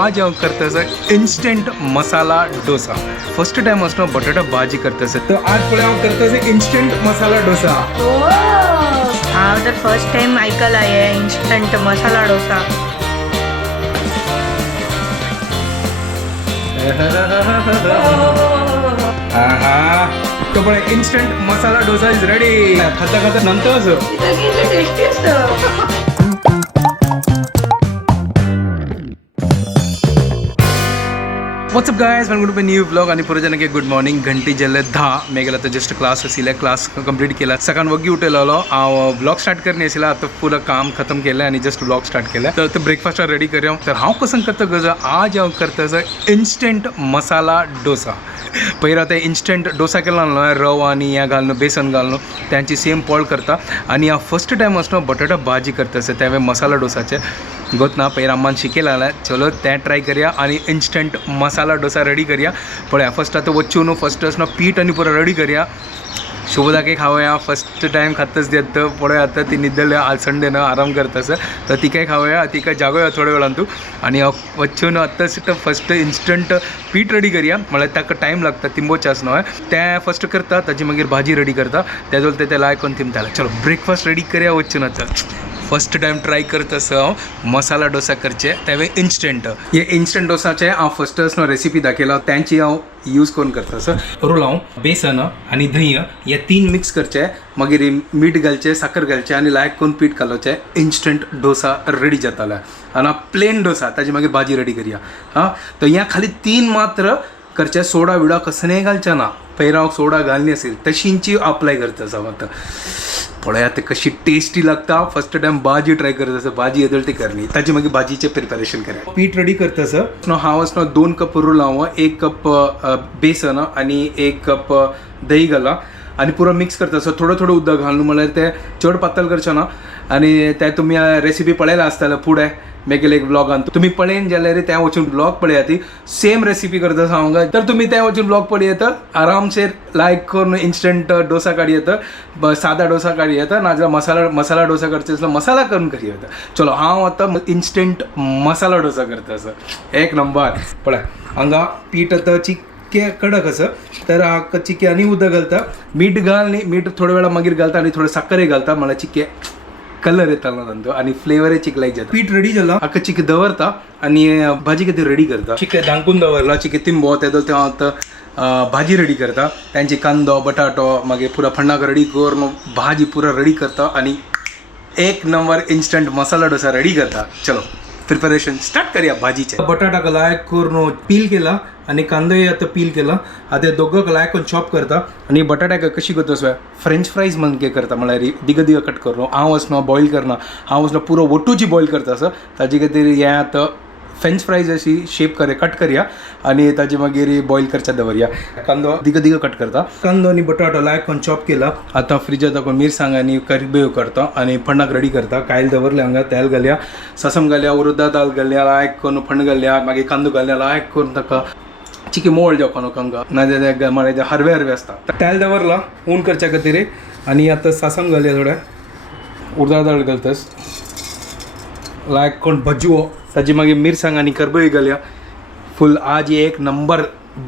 आज हांव करता instant masala dosa. First time असतो बटाटा भाजी करता तर आज पळय हांव करता इन्स्टंट मसाला डोसा. हांव तर फर्स्ट टाइम आयकला हे इन्स्टंट मसाला डोसा. तो पण instant masala dosa is ready. खाता खाता नंतर टेस्टी असतं. What's up guys welcome to my new blog. आणि पुरो जनके गुड मॉर्निंग. घंटी जेल्ले 10 मेगेला तर जस्ट क्लास आशिल्ले. क्लास कंप्लीट केला. सकाळ वगी उठयलो हांव ब्लॉग स्टार्ट करनी आशिल्लो. आतां पुरो काम खतम केलें आनी जस्ट ब्लॉग स्टार्ट केलें. तर ब्रेकफास्ट रेडी करया. तर हांव कसं करता गजा आज हांव करता इन्स्टंट मसाला डोसा. पयलीं आतां इन्स्टंट डोसा केला न्हू रवा आनी हें घालून बेसन घालून त्यांची सेम पॉल करता. आनी हांव फर्स्ट टायम असतो बटाटा भाजी करता तेवे मसाला डोसाचे गोत ना. पयलीं अम्मान शिकयला चलो तें ट्राय करया आनी इन्स्टंट मसाला डोसा रेडी करया. पळया फर्स्ट आतां वचून फर्स्ट असं पीठ आनी पुरो रेडी करया. शुभदाके खावया. फर्स्ट टाइम खातच देत पळय आतां ती निद्दले आज संडे ना आराम करतास तर तिकाय खावया तिका जागोया थोड्या वेळान तू. आनी वचून आतांच फर्स्ट इन्स्टंट पीठ रेडी करया. म्हळ्यार ताका टायम लागता तिंबोचास न्हय तें फर्स्ट करता ताची मागीर भाजी रेडी करता तेजो ते लायकोन तिमताले. चलो ब्रेकफास्ट रेडी करया वचून आतां. फर्स्ट टाइम ट्राय करता हांव मसाला डोसा करचे तेवे इन्स्टंट. हे इन्स्टंट डोसाचे हांव फर्स्ट असं रेसिपी दाखयला त्यांची हांव यूज करून करता. रोल हांव बेसन आनी दही हे 3 मिक्स करचे. मागीर मीठ घालचे साखर घालचे आनी लायक करून पीठ घालचे. इन्स्टंट डोसा रेडी जाताले. आनी प्लेन डोसा ताजी मागीर भाजी रेडी करया. हां तर ह्या खाली 3 मात्र करचे. सोडा विडा कसलेंय घालचे ना. पयलीं हांव सोडा घालनी असेल तशींची अप्लाय करता हांव आतां. पळया ते कशी टेस्टी लागता. फर्स्ट टाइम भाजी ट्राय करता भाजी येदळटी करनी ताची मागीर भाजीचे प्रिपरेशन करा. पीठ रेडी करता हांव असं 2 कप रोल हांव 1 कप बेसन आनी 1 कप दही घाला आनी पुरो मिक्स करता. थोडं थोडं उदक घालून म्हळ्यार ते चड पातळ करचे ना. आनी ते तुमी रेसिपी पळयला आसतले फुडें मेगेले एक ब्लॉगान तुमी पळयन जाल्यार त्या वचून ब्लॉग पळया ती सेम रेसिपी करता हांव. तर तुमी त्या वचून ब्लॉग पळयता आरामसेर लायक करून इन्स्टंट डोसा काडी येता. सादा डोसा काडी येता नाजाल्यार मसाला डोसा करचे असलो मसाला करून करी येता. चलो हांव आतां इन्स्टंट मसाला डोसा करता. एक नंबर. पळय हांगा पीठ आतां चिक्के कडक असं तर हाका चिके आनी उदक घालता. मीठ घाल न्ही मीठ थोड्या वेळा मागीर घालता आनी थोडे साखरय घालता म्हळ्यार चिके कलर येतालो तांचो आनी फ्लेवर चिकलायक जाता. पीठ रेडी जाला हाका चिके दवरता आनी भाजी खातीर रेडी करता. चिके धांकून दवरला चिके तिंबो तेजो ते आतां भाजी रेडी करता. त्यांची कांदो बटाटो मागीर पुरा फण्णाक रेडी करून भाजी पुरा रेडी करता आनी एक number instant masala dosa ready करता. चलो प्रिपरेशन स्टार्ट करूया भाजीचे. बटाटाक लायक करून पील केला आनी कांदोय आतां पील केला. आतां दोगांक लायक करून चॉप करता आनी बटाट्याक कशी करता फ्रेंच फ्रायज म्हणजे करता म्हळ्यार दिग दिग कट करून. हांव वचना बॉयल करना. हांव वचना पुरो वटूची बॉयल करता ताजे खातीर हें आतां फ्रेंच फ्रायज अशी शेप कट करया आनी ताजे मागीर बॉयल करच्या दवरया. कांदो दिग दिग कट करता. कांदो आनी बटाटो लायक करून चॉप केला. आतां फ्रिजांत दाखोवन मिरसांग आनी करिबेव करता आनी फण्णाक रेडी करता. कायल दवरले हांगा तेल घालया ससम घालया उर्दा दाल घालया लायक करून फण्ण घालया मागीर कांदो घालया लायक करून ताका चिकी मोळ जावं नको हांगा नाजाल्यार म्हळ्यार हरवे हरवे आसता. तेल दवरला ऊन करच्या खातीर आनी आतां सासम घालया थोडे उर्दा दाळ घालतास लायक करून भजवो ताजी मागीर मिरसांग आनी करबई घालया. फूल आज एक नंबर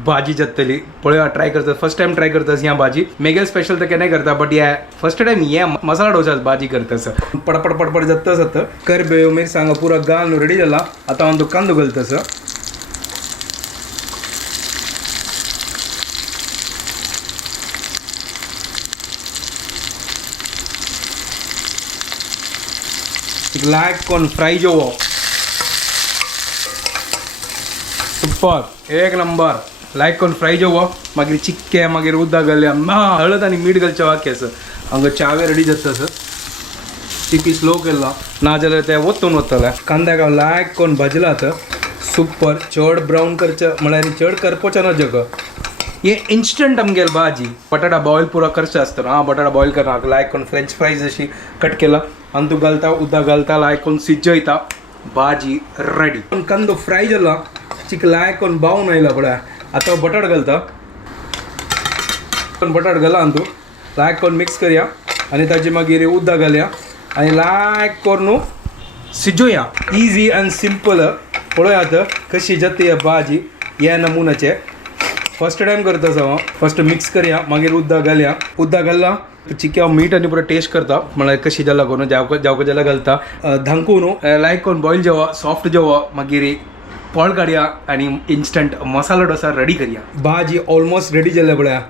भाजी जातली. पळया ट्राय करता फर्स्ट टायम ट्राय करता ह्या भाजी. मेगेल स्पेशल तर केन्नाय करता बट हे फर्स्ट टायम हे मसाला डोसा भाजी करता. पडपड पडपड जाता करबेव मिरसांग पुरो घालून रेडी जाला. आतां हांव कांदो घालता. लायक करून फ्राय जेवो सुपर एक नंबर लायक करून फ्राय जेवो मागीर चिक्के मागीर उदक घालया हळद आनी मीठ घालचे वाक्य आसा. हांगा चावे रेडी जाता चिकी स्लो केला नाजाल्यार ते वतून वतले. कांद्याक हांव लायक करून भाजला आतां सुपर. चड ब्रावन करचे म्हळ्यार चड करपाचें ना जग. हे इन्स्टंट आमगेल भाजी. बटाटा बॉयल पुरो करचे आसता. हांव बटाटा बॉयल करना लायक करून फ्रेंच फ्रायज अशी कट केला आनी तूं घालता उदक घालता लायक करून सिजयता भाजी रेडी. कांदो फ्राय जाला चिक लायक करून बावून आयला पळय. आतां बटाट घालता. बटाट घाला आनी तूं लायक करून मिक्स करया आनी ताजी मागीर उदक घालया आनी लायक करून सिजोया. इजी एंड सिंपल पळय आतां कशी जाता ही भाजी ह्या नमुन्याचे फर्स्ट टायम करता हांव फर्स्ट मिक्स करया मागीर उदक घालला चिक्की मीठ आनी पुरो टेस्ट करता म्हळ्यार कशी जाला करून जावका जाल्यार घालता धांकून लायक करून बॉयल जेवा सॉफ्ट जेवा मागीर पळ काडया आनी इन्स्टंट मसाला डोसा रेडी करया भाजी ऑलमोस्ट रेडी जाल्या पळया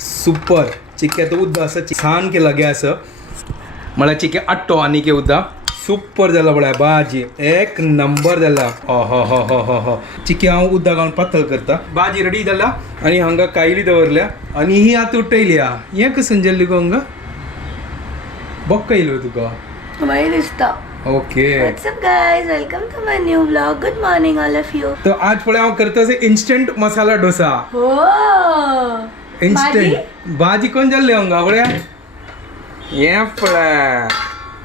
सुपर चिक्क्यात उद्द आसा छान केला गॅस म्हळ्यार चिक्के आट्टो आनी उद्दा सुपर जाला पळय भाजी एक नंबर जाला हो चिक्की हांव उदक घालून पातळ करता भाजी रेडी जाला आनी हांगा कायली दवरल्या आनी ही आतां उठयल्या हें कसं जेल्ली गो हांगा बक्क येयलो तुका बरें दिसता. Okay What's up guys? Welcome to my new vlog. Good morning all of you. तर आज पळय हांव करता instant masala dosa Oh. Instant भाजी कोण जाल्ली हांगा पळय हें पळय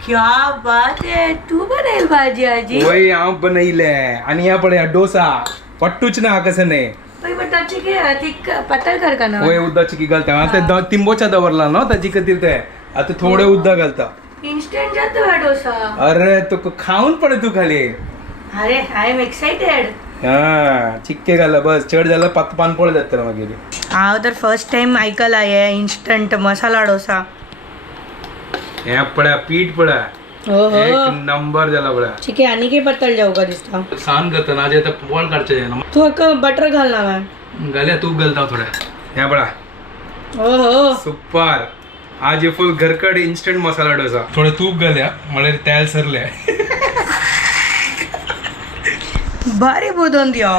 क्या बात है, तू बनेल भाजी आजी? वय हांव बनयले आनी हें पळय डोसा पट्टूच ना कसं नाही पण बताची की तीक पातळ कर का ना? वय उदक चिकी घालता ते तिंबोच्या दवरला न्हू ताजे खातीर ते आतां थोडे उदक घालता Instant जातो हा डोसा. अरे तुका खाऊन पळय तू खाली अरे आय एम एक्साइटेड. हा चिक्के घाला बस चड जाल्यार पान पळ जातले मागीर हांव तर फर्स्ट टाइम आयकला हे इन्स्टंट मसाला डोसा. हें पळय पीठ पळय ओहो एक नंबर जाला पळय चिके आनी के पातळ जाऊ का दिसता. सान करता ना जे पळ काडचे ना तू अक्का बटर घाल ना. घाल्या तूप घालता थोड्या हें पळय ओहो सुपर आज हे फुल घरकड इन्स्टंट मसाला डोसा थोडे तूप घाल्या म्हळ्यार तेल सरले भारी बोदोन दियो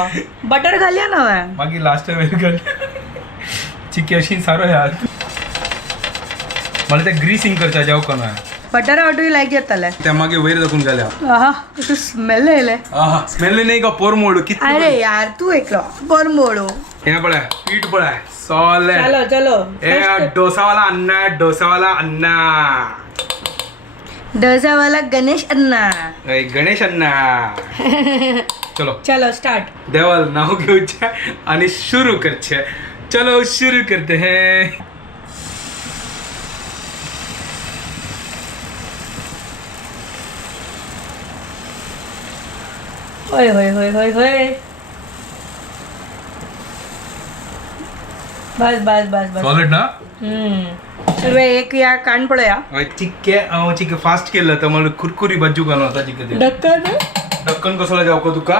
बटर घालया ना मागीर लास्ट वेळ घाल्या चिकी अशी सारो यार मला ते ग्रीसिंग करता जाव कोणा बटर ऑर्डर लायक जाताले त्या मागीर वयर दाखवून घाल्या आहा कसं स्मेल येले. आहा स्मेल नाही का पोर मोडू किती अरे यार तू एकलो बर मोडू. हे पळय पीठ पळय सॉले चलो चलो ए डोसावाला अण्णा डोसावाला गणेश अण्णा. ए, गणेश अण्णा चलो चलो स्टार्ट. देवाल नाव घेऊचे आणि सुरू करचे चलो शुरू करते हैं होय होय होय होय होय बस बस बस बस. सॉलिड ना सर्व एक या कान पळया चिक्के फास्ट केलं तर मला कुरकुरी बज्जू घालून होता चिक्के डक्कन दक्कन कसला जाव का तुका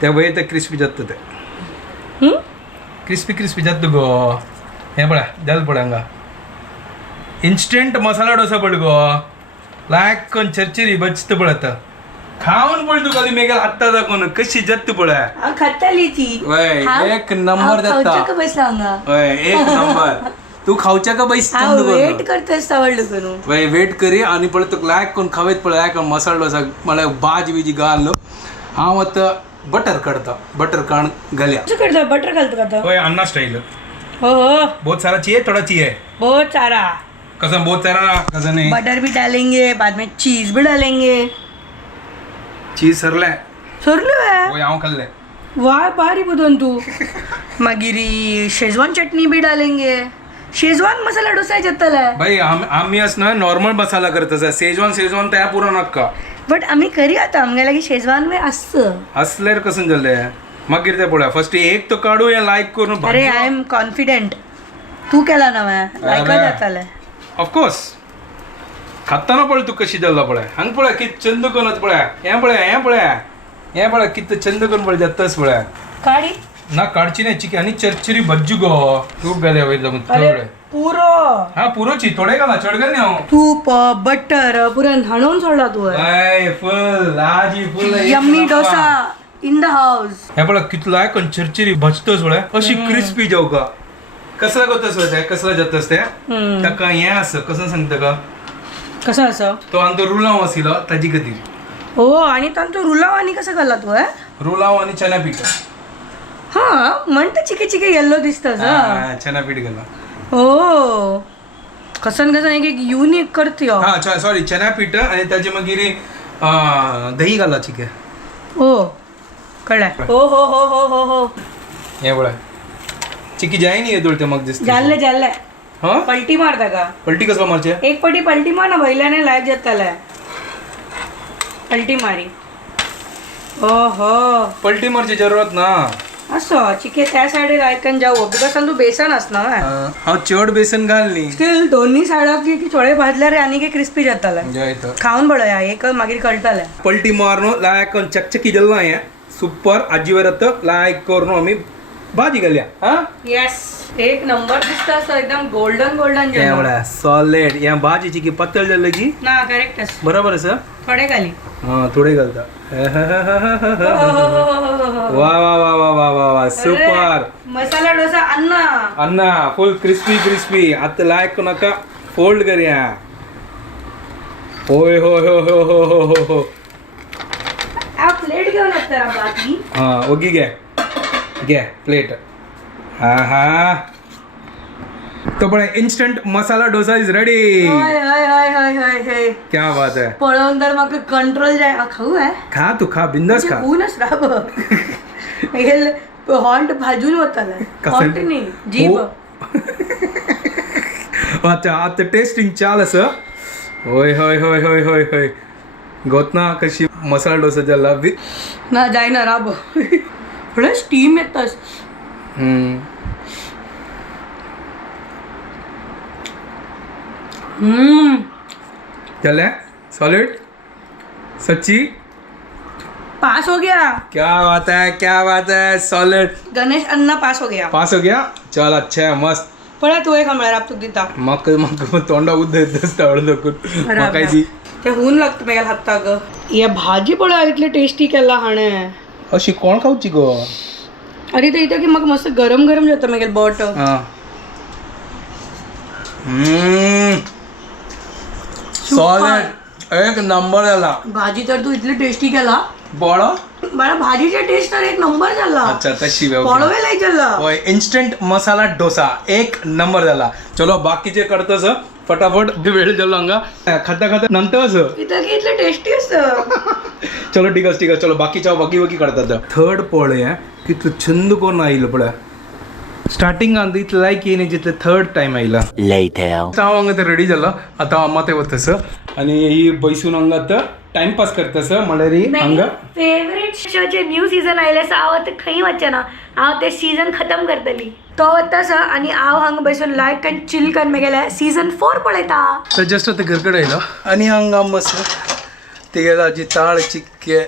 त्या वय ते क्रिस्पी जात ते क्रिस्पी जात गो हे पळय जाल पळय हांगा इन्स्टंट मसाला डोसा पड गो लायक कोण चरचरी बचत पळत खाऊन पळ तुका ती मेघाल आत्ता दाखवून कशी जत्त पळय खाताली ती. वय एक नंबर जाता बसला हांगा. वय एक नंबर तू खावच्या का बैस वेट करतेस आवडलं करू. वय वेट करी आणि पळय तुका लायक कोण खावेत पळय लायक मसाला डोसा म्हळ्यार भाजी बिजी घाल हांव आतां बटर काढता बटर काढ घाल्या कसं करता बटर घालतो का तो? वय अन्ना स्टाइल हो हो बहुत सारा चाहिए थोड़ा चाहिए बहुत सारा कसम बहुत सारा कसं नाही बटर भी डालेंगे बाद में चीज भी डालेंगे. चीज सरले सोरलो है वय हांव खाल्ले वाह भारी बोदोन तू. मागीर शेजवान चटनी भी डालेंगे. शेजवान मसाला डोसा जातला. भाई आम्ही असं नॉर्मल मसाला करता सेजवान त्या पुरो नका बट आम्ही करी आता आमगे लागी शेजवान में असं. असल्यार कसं जालें मागीर ते पळय फर्स्ट एक तो काढू हे लायक करून अरे आय एम कॉन्फिडेंट. तू केला ना लायका जाताले. ऑफकोर्स खाताना पळय तू कशी जाला पळय हांग पळय कित चंद करून पळय हे पळय कित चंद करून पळय जाताच पळय काढी ना काढची नाही चिकी आणि चरचरी बज्जू गो तूप घाल्या वयर जाऊन अरे थोडे पुरो हा पुरोची थोडे घाला चढ घाल न्ही हांव तूप बटर पुरा न्हाणून सोडला तू. आय फुल आजी फुल yummy dosa in the house. हे पळय कितलाय कोण चरचरी भजतोच पळय अशी क्रिस्पी जाऊ का कसला करतस ते कसला जातस ते ताका हें आस कसं सांगता का कसं असं तो आमचो रुलाव आशिल्लो ताजी खातीर हो आणि तांचो रुलाव आणि कसं घाला तू रुलाव आणि चना पीठ हा म्हणता चिके चिके येल्लो दिसता चना पीठ घाला हो कसन एक एक युनिक करते हा सॉरी चना पीठ आणि ताजे मागीर दही घाला चिके हो कळ्ळें हो हो हो हो हो हो हे पळय चिकी जाय न्ही येदोळ ते म्हाका दिसता जाल्ले जाल्ले हा पलटी मारता का पलटी कसला मारचे एक पटी पलटी मार ना बैलाने लायक जाताले पलटी मारी ओहो पलटी मारची जरूरत ना असं चिके त्या साईड आयकन जाऊ बिकॉज तू बेसन असणार हांव चड बेसन घालनी स्टील दोन्ही सायडाक की चोळे भाजल्यार आनी की क्रिस्पी जाताले जायत खाऊन बळया एक मागीर कळटाले पलटी मारनो लायक चकचकी जल्ला हे सुपर आजी वरत लायक करनो आमी भाजी घालया हा येस एक नंबर दिसता असं एकदम गोल्डन गोल्डन एवढा सॉलिड या भाजीची की पत्तळ जाल्ले की ना करेक्ट बरोबर आसा थोडे खाली हा थोडे घालता वा वा वा वा वा वा वा सुपर मसाला डोसा अन्ना अन्ना फुल क्रिस्पी क्रिस्पी आता लायक नका फोल्ड करूया होय होय हो हो हो हो हो हो प्लेट घेऊन असतात बाकी हा ओगी घ्या प्लेट हा हा तो पण instant masala dosa is ready hi hi hi hi hi hi क्या बात है पळवून तर म्हाका कंट्रोल जाय खाऊ आहे खा तू खा बिंदास खा ऊनच राब हॉन्ट भाजून होताला हॉन्ट नाही जीभ अच्छा आता टेस्टिंग चाल असं होय होय होय होय होय होय गोतना कशी मसाला डोसा जाल्ला ना जायना राब थोडं स्टीम येतस चले सॉलिड सच्ची पास हो गया क्या बात है सॉलिड गणेश अन्ना पास हो गया पास हो गया चल अच्छा है मस्त पळा तू एक आम्हाला राब तू दिता मग तोंडा उद्द येतच आवडलं मग काय दी ते होऊन लागतं मेघाल हाता ग या भाजी पळा इतले टेस्टी केला हाणे अशी कोण खाऊची गो अरे ते इथं की मग मस्त गरम गरम जातं मेघाल बट सॉलिड एक नंबर झाला भाजी तर तू इतली टेस्टी केला बळ मला भाजीचा टेस्ट तर एक नंबर झाला अच्छा तशी पळवे लय झाला होय इन्स्टंट मसाला डोसा एक नंबर झाला चलो बाकीचे करतस फटाफट वेळ झालो हंगा खाता खाता नंतर इथं की इतले टेस्टी असतं चलो ठीक आहे चलो बाकीच्या वगी करतात थर्ड पळय कितलं छंद कोण आईल पळय स्टार्टिंग अंद इतलं लायक येणे जितले थर्ड टाइम आयला हांव हांगा ते रेडी जाला आता अम्मा ते वतस आणि ही बैसून हांगा आता टाइमपास करतस म्हळ्यार ही हांगा फेवरेट शोचे न्यू सीझन आयले हांव आतां खंय वचना हांव ते सीझन खतम करतली तो वतास आणि हांव हांगा बसून लायक आनी चिल करून मेगेले सीझन 4 पळयता तर जस्ट आता घरकडे आयलो आणि हांगा मस्त ते गेला जी ताळ चिक्के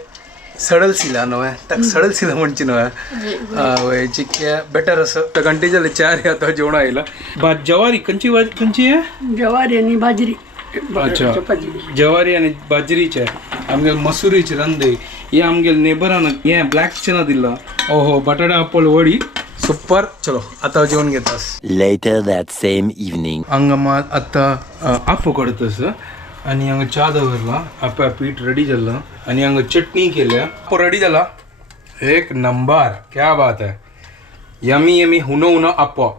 सडल सिला न्हय ताका सडल सिला म्हणची न्हय चिक्के बेटर असं तर घंटे जाले 4 आता जेवण आयला जवारी खंयची खंयची आहे जवारी आणि बाजरी अच्छा जवारी आणि बाजरीचे आमगेल मसुरीचे रंदे हे आमगेल नेबरान हे ब्लॅक चना दिला ओहो बटाटा अप्पल वडी सुपर चलो आता जेवण घेतास Later that same evening. हांगा मात आता आप्पो करतस आणि हांगा च्या दवरला आप्पा पीठ रेडी जाल्ला आणि हांगा चटणी केल्या आप्पो रेडी जाला एक नंबर क्या बात है यमी यमी हुनो आप्पो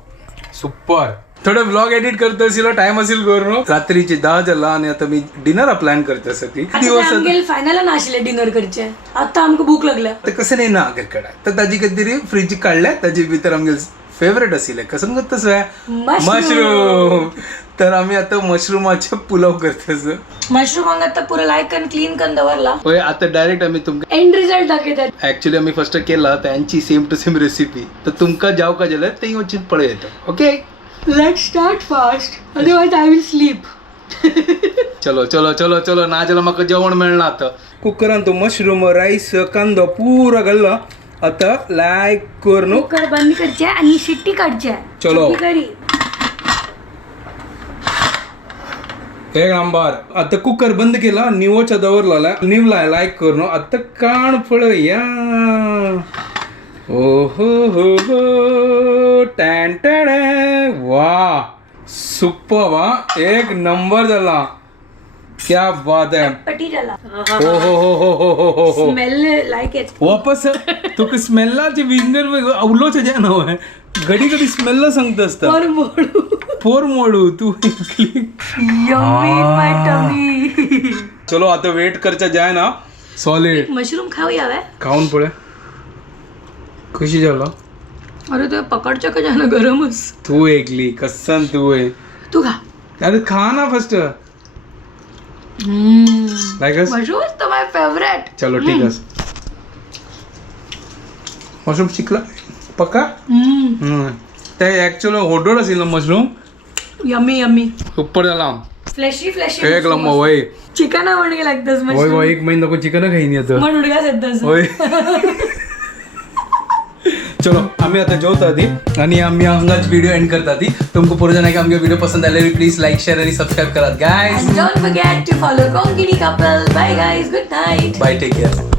सुपर थोडं व्लॉग एडिट करत असेल टाइम असेल करून रात्रीचे 10 जाला आणि आता मी डिनर प्लॅन करत असती दिवस फायनल नाशिले डिनर करचे आता आमका भूक लागल्या तर कसं नाही ना घरकडे तर ताजी कधीतरी फ्रीज काढल्या ताजी भितर आमगे फेवरेट असेल कसं करतस मशरूम तर आम्ही आता मशरूमाचे पुलाव करतस मशरूम हांगा आता पुरा लायक आणि क्लीन करून दवरला होय आता डायरेक्ट आम्ही तुमका एंड रिझल्ट दाखयतात ऍक्च्युली आम्ही फर्स्ट केला त्यांची सेम टू सेम रेसिपी तर तुमका जाव का झालं ते वचून पळय येतं okay let's start fast otherwise I will sleep चलो चलो चलो चलो ना जाल्यार म्हाका जेवण मेळना आता कुकरान तो मशरूम राईस कांदो पुरा घाल्लो आता लायक कर न्हू कुकर बंद करचे आणि शिट्टी काढचे चलो. शिट्टी करी एक नंबर आता कुकर बंद केला निवोच्या दवरला निवला लायक कर न्हू आता काण पळया ओहो हो हो टॅन टॅन वा सुपर वा एक नंबर झाला क्या बात है पटी झाला हो हो हो हो हो हो हो हो स्मेल लायक इट वापस तुका स्मेलाचे विंगर अवलोच जे नव्हे घडी घडी स्मेलला सांगत असता और मोडू पोर मोडू तू यम्मी माय टमी चलो आता वेट करचा जाय ना सॉलिड मशरूम खाऊ यावे खाऊन पळे कशी झाला अरे ते पकडच्या का जाना गरमच तू एकली कसन तू आहे तू खा अरे खा ना first like mushroom is my favourite चलो ठीक आहे मशरूम शिकला पक्का ते ॲक्च्युअली होडोड असेल ना मशरूम यम्मी यम्मी सुपर झाला फ्लॅशी फ्लॅशी एक लंब वय चिकन आवडगे लागतस वय वय एक महिना नको चिकन खाईन येतं मग उडगास येतस होय चलो आम्ही आता जेवतो आधी आणि आम्ही हांगाच व्हिडिओ एंड करता आधी तुमको पुढे जाना की आमगे व्हिडिओ पसंद आले प्लीज लाईक शेअर आणि सबस्क्राईब करा guys And don't forget to follow Konkini couple. Bye guys. Good night. Bye take care